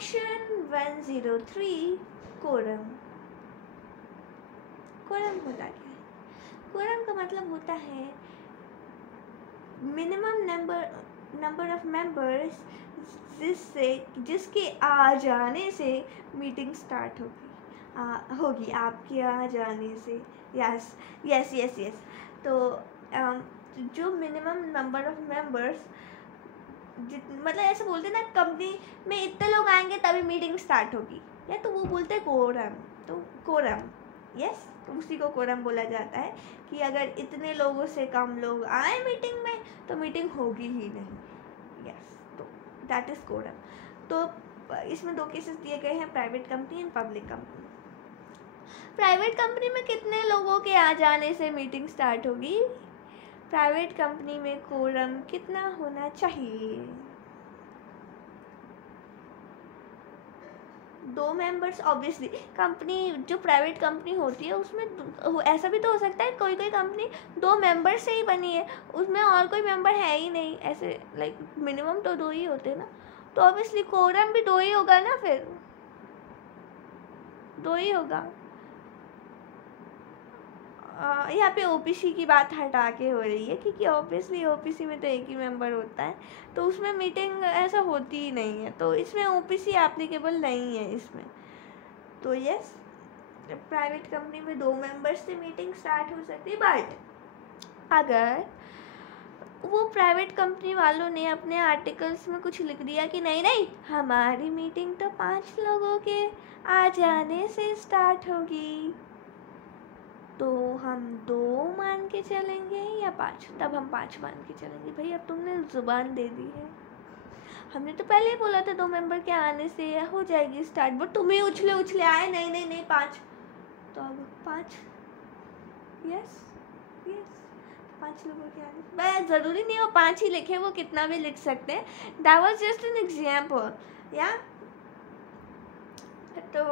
Section 103 quorum. Quorum होता क्या है? कोरम का मतलब होता है मिनिमम नंबर ऑफ मेंबर्स जिसके आ जाने से मीटिंग स्टार्ट होगी आपके आ जाने से। Yes yes yes yes. तो जो मिनिमम नंबर ऑफ मेंबर्स मतलब ऐसे बोलते ना, कंपनी में इतने लोग आएंगे तभी मीटिंग स्टार्ट होगी, या तो वो बोलते हैं कोरम। तो कोरम, यस, तो उसी को कोरम बोला जाता है कि अगर इतने लोगों से कम लोग आए मीटिंग में तो मीटिंग होगी ही नहीं। यस, तो दैट इज़ कोरम। तो इसमें 2 केसेस दिए गए हैं, private company and public company. Private company में कितने लोगों के आ जाने से मीटिंग स्टार्ट होगी? प्राइवेट कंपनी में कोरम कितना होना चाहिए? 2 मेंबर्स। ऑब्वियसली कंपनी जो प्राइवेट कंपनी होती है उसमें ऐसा भी तो हो सकता है कोई कंपनी 2 मेंबर से ही बनी है, उसमें और कोई मेंबर है ही नहीं, ऐसे लाइक मिनिमम तो 2 ही होते ना, तो ऑब्वियसली कोरम भी 2 ही होगा ना, फिर 2 ही होगा। यहाँ पे ओपीसी की बात हटा के हो रही है, क्योंकि ऑब्वियसली ओपीसी में तो एक ही मेंबर होता है, तो उसमें मीटिंग ऐसा होती ही नहीं है, तो इसमें ओपीसी एप्लीकेबल नहीं है इसमें। तो यस, प्राइवेट कंपनी में 2 मेंबर्स से मीटिंग स्टार्ट हो सकती है। बट अगर वो प्राइवेट कंपनी वालों ने अपने आर्टिकल्स में कुछ लिख दिया कि नहीं नहीं, हमारी मीटिंग तो 5 लोगों के आ जाने से स्टार्ट होगी, तो हम 2 मान के चलेंगे या 5? तब हम 5 मान के चलेंगे। भाई अब तुमने ज़ुबान दे दी है, हमने तो पहले ही बोला था 2 मेंबर के आने से हो जाएगी स्टार्ट, बट तुम्हें उछले आए नहीं नहीं नहीं 5, तो अब 5। यस यस, 5 लोगों के आने से, ज़रूरी नहीं वो 5 ही लिखे, वो कितना भी लिख सकते हैं। That was just an example. या तो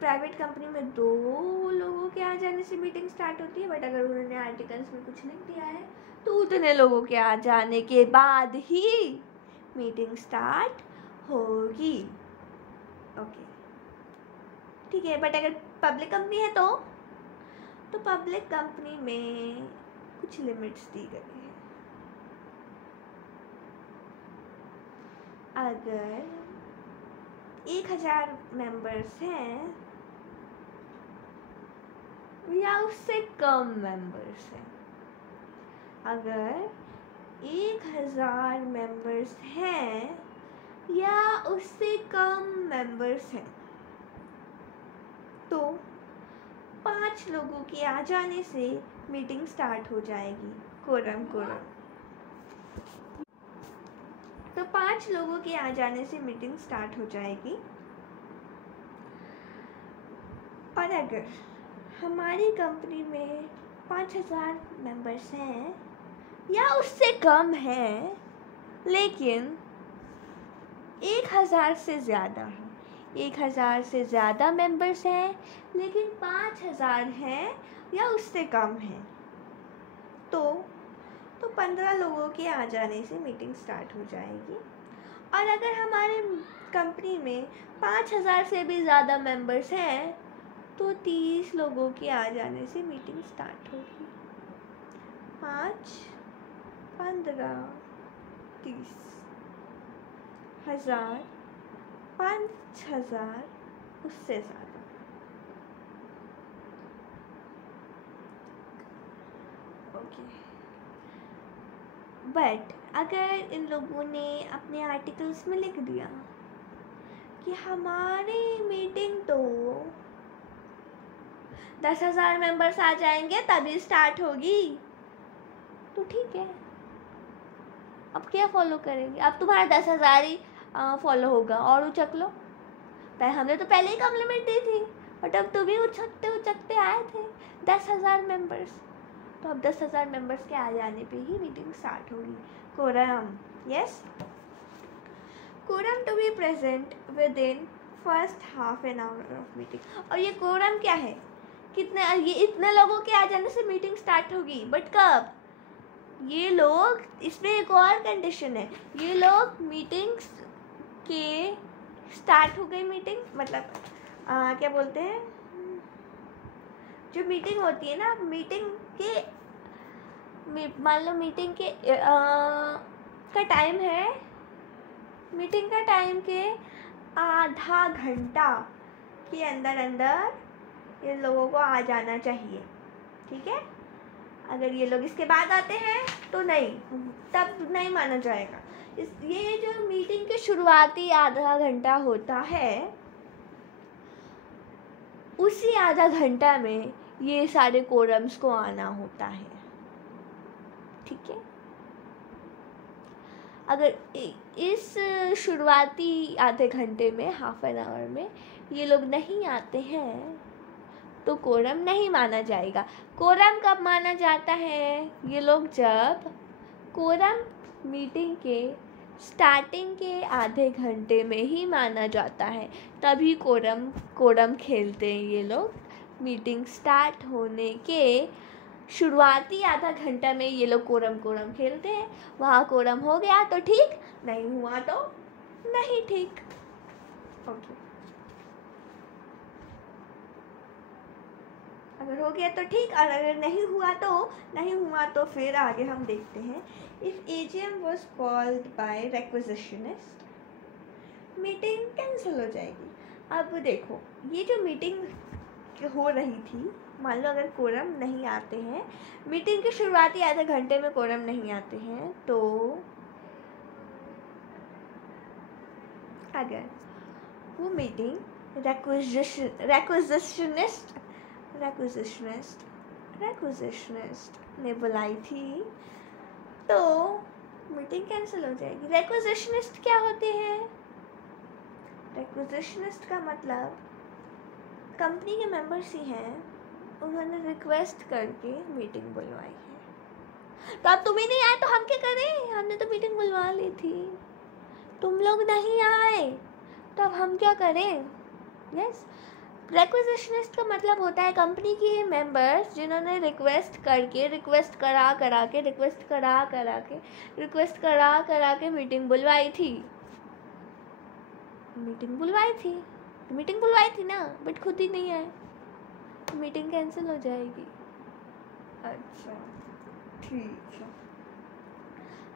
प्राइवेट कंपनी में 2 लोगों के आ जाने से मीटिंग स्टार्ट होती है, बट अगर उन्होंने आर्टिकल्स में कुछ लिख दिया है तो उतने लोगों के आ जाने के बाद ही मीटिंग स्टार्ट होगी। ओके, ठीक है। बट अगर पब्लिक कंपनी है तो पब्लिक कंपनी में कुछ लिमिट्स दी गई है। अगर 1000 मेंबर्स हैं या उससे कम मेंबर्स हैं, अगर 1000 मेंबर्स हैं या उससे कम मेंबर्स हैं, तो 5 लोगों के आ जाने से मीटिंग स्टार्ट हो जाएगी। कोरम तो 5 लोगों के आ जाने से मीटिंग स्टार्ट हो जाएगी। और अगर हमारी कंपनी में 5000 मेंबर्स हैं या उससे कम हैं, लेकिन 1000 से ज़्यादा हैं, 1000 से ज़्यादा मेंबर्स हैं लेकिन 5000 हैं या उससे कम हैं, तो 15 लोगों के आ जाने से मीटिंग स्टार्ट हो जाएगी। और अगर हमारे कंपनी में 5000 से भी ज़्यादा मेंबर्स हैं तो 30 लोगों के आ जाने से मीटिंग स्टार्ट होगी। 5, 15, 30, 1000, 5000, उससे ज़्यादा। ओके, बट अगर इन लोगों ने अपने आर्टिकल्स में लिख दिया कि हमारी मीटिंग तो 10,000 मेंबर्स आ जाएंगे तभी स्टार्ट होगी, तो ठीक है, अब क्या फॉलो करेंगे? अब तुम्हारा 10,000 ही फॉलो होगा और उचक लो। हमने तो पहले ही कम लिमिट दी थी, बट अब तुम ही उचकते आए थे 10,000 मेंबर्स, तो अब 10,000 मेंबर्स के आ जाने पे ही मीटिंग स्टार्ट होगी। Quorum, yes, quorum to be present within first half an hour of meeting. और ये कोरम क्या है? ये इतने लोगों के आ जाने से मीटिंग स्टार्ट होगी, बट कब? ये लोग, इसमें एक और कंडीशन है, ये लोग मीटिंग्स कि स्टार्ट हो गई मीटिंग, मतलब क्या बोलते हैं, जो मीटिंग होती है ना, मीटिंग के मान लो मीटिंग के का टाइम है, मीटिंग का टाइम के आधा घंटा के अंदर अंदर ये लोगों को आ जाना चाहिए, ठीक है। अगर ये लोग इसके बाद आते हैं तो नहीं, तब नहीं माना जाएगा। ये जो मीटिंग के शुरुआती आधा घंटा होता है, उसी आधा घंटा में ये सारे कोरम्स को आना होता है, ठीक है। अगर इस शुरुआती आधे घंटे में, हाफ एन आवर में ये लोग नहीं आते हैं तो कोरम नहीं माना जाएगा। कोरम कब माना जाता है? ये लोग जब कोरम मीटिंग के स्टार्टिंग के आधे घंटे में ही माना जाता है, तभी कोरम खेलते हैं ये लोग। मीटिंग स्टार्ट होने के शुरुआती आधा घंटा में ये लोग कोरम खेलते हैं। वहाँ कोरम हो गया तो ठीक, नहीं हुआ तो नहीं ठीक। ओके, अगर हो गया तो ठीक, और अगर नहीं हुआ तो फिर आगे हम देखते हैं। If AGM was called by requisitionist, meeting cancel हो जाएगी। अब देखो, ये जो मीटिंग हो रही थी, मान लो अगर कोरम नहीं आते हैं, मीटिंग के शुरुआती आधे घंटे में कोरम नहीं आते हैं, तो अगर वो मीटिंग रेक्विजिशनिस्ट ने बुलाई थी तो मीटिंग कैंसिल हो जाएगी। रेक्विजिशनिस्ट क्या होते हैं? रेक्विजिशनिस्ट का मतलब कंपनी के मेंबर्स ही हैं, उन्होंने रिक्वेस्ट करके मीटिंग बुलवाई है। तो अब तुम ही नहीं आए तो हम क्या करें? हमने तो मीटिंग बुलवा ली थी, तुम लोग नहीं आए तो अब हम क्या करें? यस, रिक्वेजिशनिस्ट का मतलब होता है कंपनी के मेंबर्स जिन्होंने रिक्वेस्ट करा के मीटिंग बुलवाई थी ना, बट खुद ही नहीं आए, मीटिंग कैंसिल हो जाएगी। अच्छा ठीक है,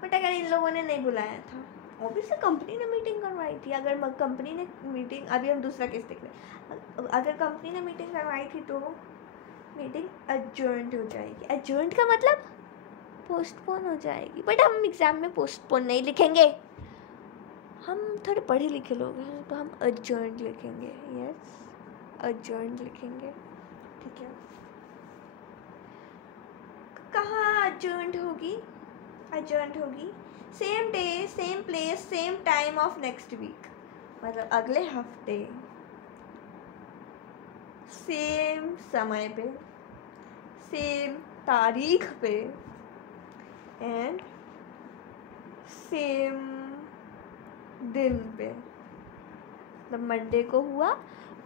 बट अगर इन लोगों ने नहीं बुलाया था, ऑब्वियसली कंपनी ने मीटिंग करवाई थी। अगर कंपनी ने मीटिंग, अभी हम दूसरा केस देख रहे हैं, अगर कंपनी ने मीटिंग करवाई थी तो मीटिंग अडजर्न्ड हो जाएगी। अडजर्न्ड का मतलब पोस्टपोन हो जाएगी, बट हम एग्जाम में पोस्टपोन नहीं लिखेंगे, हम थोड़े पढ़े लिखे लोग हैं तो हम अडजर्न्ड लिखेंगे। यस, अडजर्न्ड लिखेंगे, ठीक है। कहाँ अडजर्न्ड होगी? Same day, same place, same time of next week, मतलब अगले हफ्ते सेम समय पे, सेम तारीख पे एंड सेम दिन पे। मतलब मंडे को हुआ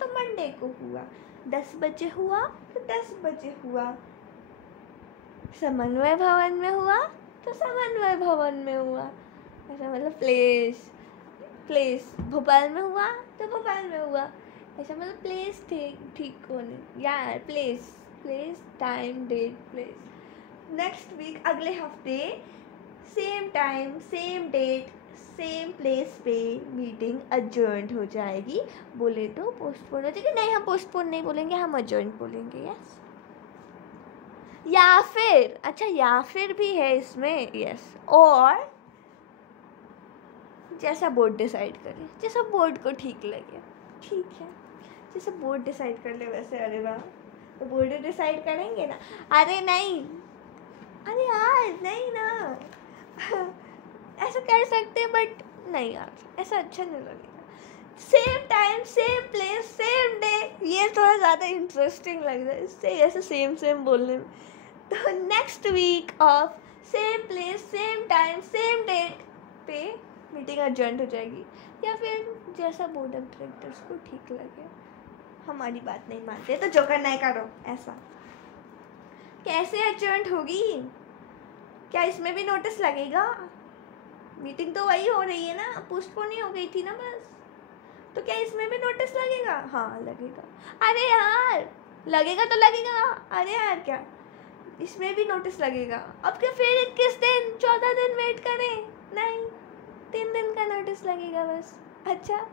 तो मंडे को हुआ, 10 बजे हुआ तो 10 बजे हुआ, समन्वय भवन में हुआ तो समन्वय भवन में हुआ। ऐसा मतलब प्लेस भोपाल में हुआ तो भोपाल में हुआ, ऐसा मतलब प्लेस ठीक होने, यार place time date place. Next week, अगले हफ्ते, same time same date same place पे मीटिंग अडजर्न्ड हो जाएगी। बोले तो पोस्टपोन हो जाएगी, नहीं हम पोस्टपोन नहीं बोलेंगे, हम अडजर्न्ड बोलेंगे। यस, या फिर, अच्छा या फिर भी है इसमें, यस, और जैसा बोर्ड डिसाइड करे, जैसा बोर्ड को ठीक लगे, ठीक है, जैसे बोर्ड डिसाइड कर ले वैसे। अरे वाह, तो बोर्ड डिसाइड करेंगे ना। अरे नहीं, अरे यार नहीं ना ऐसा कर सकते हैं, बट नहीं यार, ऐसा अच्छा नहीं लगेगा। Same time same place same day, ये थोड़ा ज़्यादा इंटरेस्टिंग लग रहा है इससे, ऐसे सेम बोलने में। तो next week of same place same time same date पे मीटिंग अडजर्न्ड हो जाएगी, या फिर जैसा बोर्ड ऑफ डायरेक्टर्स को ठीक लगे। हमारी बात नहीं मानते तो जो करना है करो। ऐसा कैसे अडजर्न्ड होगी? क्या इसमें भी नोटिस लगेगा? मीटिंग तो वही हो रही है ना, पोस्टपोन ही हो गई थी ना बस। तो क्या इसमें भी नोटिस लगेगा? हाँ लगेगा। अरे यार लगेगा तो लगेगा। अरे यार क्या इसमें भी नोटिस लगेगा? अब क्या फिर 21 दिन 14 दिन वेट करें? नहीं, 3 दिन का नोटिस लगेगा बस। अच्छा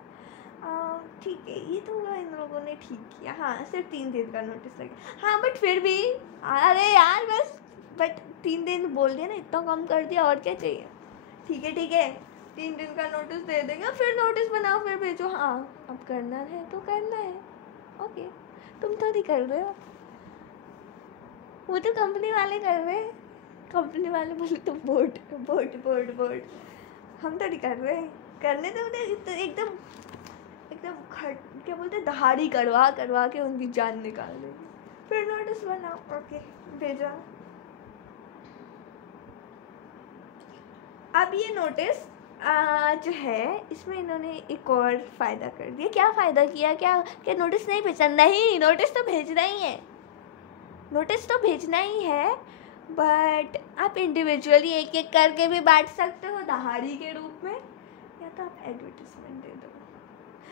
ठीक है, ये तो इन लोगों ने ठीक किया। हाँ सिर्फ 3 दिन का नोटिस लगेगा। हाँ बट फिर भी अरे यार बस, बट 3 दिन बोल दिया ना, इतना कम कर दिया, और क्या चाहिए। ठीक है 3 दिन का नोटिस दे देंगे, फिर नोटिस बनाओ, फिर भेजो। हाँ अब करना है तो करना है, ओके। तुम तो नहीं कर रहे हो, वो तो कंपनी वाले कर रहे हैं। कंपनी वाले बोले तो बोर्ड बोर्ड बोर्ड बोर्ड, हम तो नहीं कर रहे। करने तो उन्हें एकदम एकदम खट, क्या बोलते हैं, दहाड़ी करवा करवा के उनकी जान निकाल देगी। फिर नोटिस बनाओ, ओके भेजा। अब ये नोटिस जो है, इसमें इन्होंने एक और फ़ायदा कर दिया। क्या फ़ायदा किया? क्या नोटिस नहीं भेजना? नहीं, नोटिस तो भेजना ही है, नोटिस तो भेजना ही है, बट आप इंडिविजुअली एक एक करके भी बांट सकते हो दहाड़ी के रूप में, या तो आप एडवर्टिजमेंट दे दो।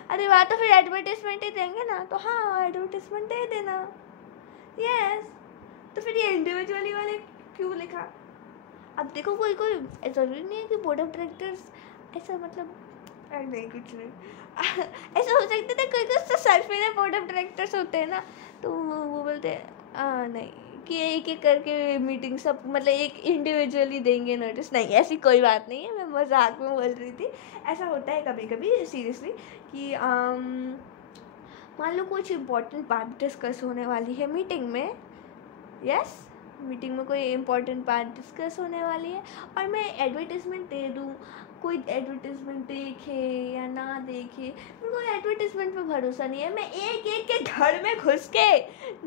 अरे वाह, तो फिर एडवर्टिजमेंट ही देंगे ना, तो हाँ एडवर्टिजमेंट दे देना। यस, तो फिर ये इंडिविजुअली वाले क्यों लिखा? अब देखो कोई ज़रूरी नहीं है कि बोर्ड ऑफ डायरेक्टर्स ऐसा, मतलब नहीं कुछ नहीं ऐसा हो सकता था कोई कुछ तो सरफेरे बोर्ड ऑफ डायरेक्टर्स होते हैं ना, तो वो बोलते हैं नहीं कि एक एक करके मीटिंग सब, मतलब एक इंडिविजुअली देंगे नोटिस। नहीं, ऐसी कोई बात नहीं है, मैं मजाक में बोल रही थी। ऐसा होता है कभी कभी सीरियसली कि मान लो कुछ इम्पोर्टेंट बात डिस्कस होने वाली है मीटिंग में। यस, मीटिंग में कोई इम्पोर्टेंट बात डिस्कस होने वाली है और मैं एडवर्टिजमेंट दे दूँ। कोई एडवर्टिजमेंट देखे या ना देखे, मेरे को एडवर्टिजमेंट पे भरोसा नहीं है। मैं एक एक के घर में घुस के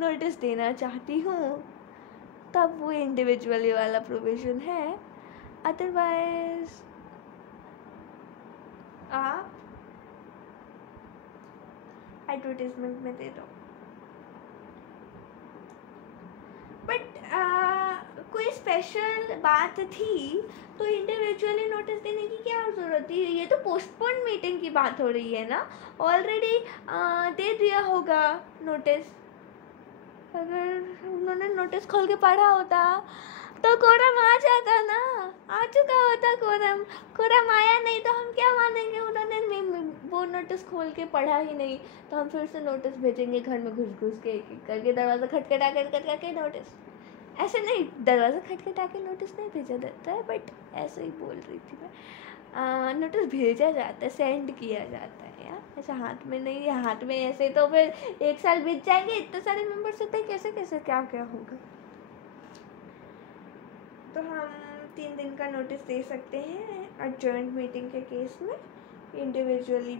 नोटिस देना चाहती हूँ, तब वो इंडिविजुअली वाला प्रोविज़न है। अदरवाइज आप एडवर्टिजमेंट में दे दो। बट कोई स्पेशल बात थी तो इंडिविजुअली नोटिस देने की क्या ज़रूरत थी? ये तो पोस्टपोन मीटिंग की बात हो रही है ना, ऑलरेडी दे दिया होगा नोटिस। अगर उन्होंने नोटिस खोल के पढ़ा होता तो कोरम आ जाता ना, आ चुका होता कोरम। कोरम आया नहीं तो हम क्या मानेंगे? उन्होंने वो नोटिस खोल के पढ़ा ही नहीं, तो हम फिर से नोटिस भेजेंगे घर में घुस घुस के, एक एक करके दरवाज़ा खटखटा करके नोटिस। ऐसे नहीं, दरवाज़ा खटखटा के नोटिस नहीं भेजा जाता है, बट ऐसे ही बोल रही थी मैं। नोटिस भेजा जाता है, सेंड किया जाता है यार, ऐसे हाथ में नहीं। हाथ में ऐसे तो फिर 1 साल बीत जाएंगे, इतने सारे मेंबर्स होते हैं, कैसे कैसे क्या क्या होगा। तो हम 3 दिन का नोटिस दे सकते हैं एडजर्न्ड मीटिंग के केस में, इंडिविजुअली